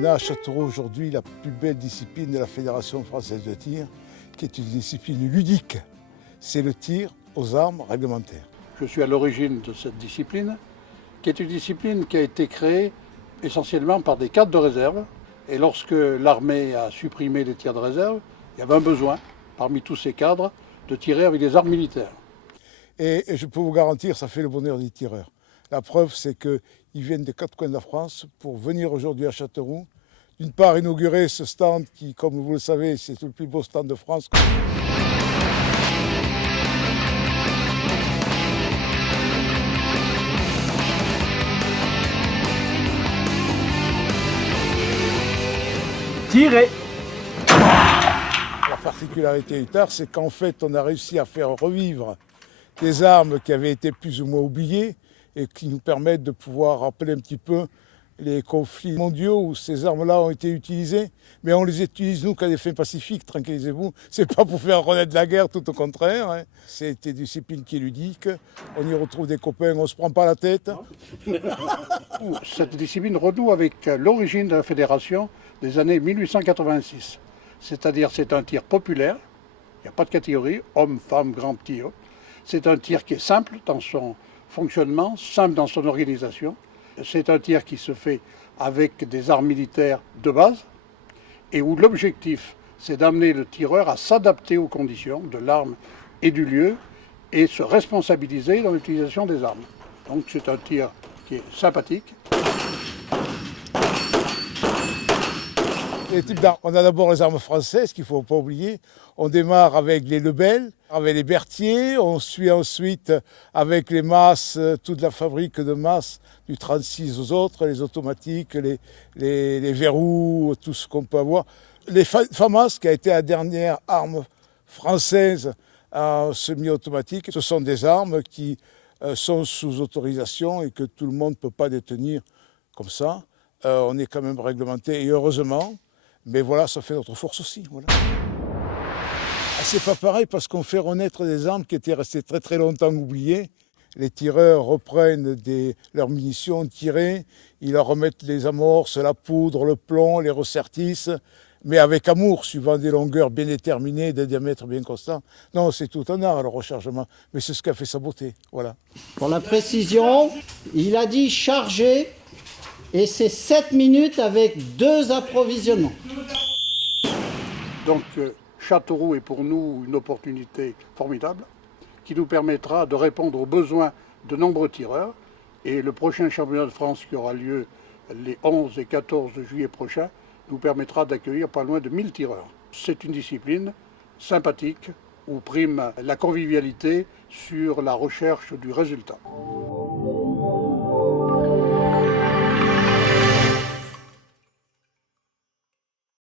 On a à Châteauroux aujourd'hui la plus belle discipline de la Fédération française de tir, qui est une discipline ludique. C'est le tir aux armes réglementaires. Je suis à l'origine de cette discipline, qui est une discipline qui a été créée essentiellement par des cadres de réserve. Et lorsque l'armée a supprimé les tirs de réserve, il y avait un besoin, parmi tous ces cadres, de tirer avec des armes militaires. Et je peux vous garantir, ça fait le bonheur des tireurs. La preuve, c'est qu'ils viennent des quatre coins de la France pour venir aujourd'hui à Châteauroux. D'une part, inaugurer ce stand qui, comme vous le savez, c'est le plus beau stand de France. Tirer. La particularité du tir, c'est qu'en fait, on a réussi à faire revivre des armes qui avaient été plus ou moins oubliées et qui nous permettent de pouvoir rappeler un petit peu les conflits mondiaux où ces armes-là ont été utilisées. Mais on les utilise, nous, qu'à des fins pacifiques, tranquillisez-vous. C'est pas pour faire renaître la guerre, tout au contraire. Hein. C'est une discipline qui est ludique. On y retrouve des copains, on se prend pas la tête. Cette discipline renoue avec l'origine de la fédération des années 1886. C'est-à-dire c'est un tir populaire, il n'y a pas de catégorie, homme, femme, grand, petit. C'est un tir qui est simple dans son fonctionnement, simple dans son organisation. C'est un tir qui se fait avec des armes militaires de base et où l'objectif, c'est d'amener le tireur à s'adapter aux conditions de l'arme et du lieu et se responsabiliser dans l'utilisation des armes. Donc c'est un tir qui est sympathique. On a d'abord les armes françaises qu'il ne faut pas oublier. On démarre avec les Lebel, avec les Berthier. On suit ensuite avec les masses, toute la fabrique de masses du 36 aux autres, les automatiques, les verrous, tout ce qu'on peut avoir. Les FAMAS, qui a été la dernière arme française semi-automatique, ce sont des armes qui sont sous autorisation et que tout le monde ne peut pas détenir comme ça. On est quand même réglementé et heureusement. Mais voilà, ça fait notre force aussi. Voilà. C'est pas pareil parce qu'on fait renaître des armes qui étaient restées très très longtemps oubliées. Les tireurs reprennent leurs munitions tirées, ils leur remettent les amorces, la poudre, le plomb, les ressertissent, mais avec amour, suivant des longueurs bien déterminées, des diamètres bien constants. Non, c'est tout un art le rechargement, mais c'est ce qui a fait sa beauté. Voilà. Pour la précision, il a dit charger. Et c'est 7 minutes avec 2 approvisionnements. Donc Châteauroux est pour nous une opportunité formidable qui nous permettra de répondre aux besoins de nombreux tireurs. Et le prochain championnat de France qui aura lieu les 11 et 14 juillet prochains nous permettra d'accueillir pas loin de 1000 tireurs. C'est une discipline sympathique où prime la convivialité sur la recherche du résultat.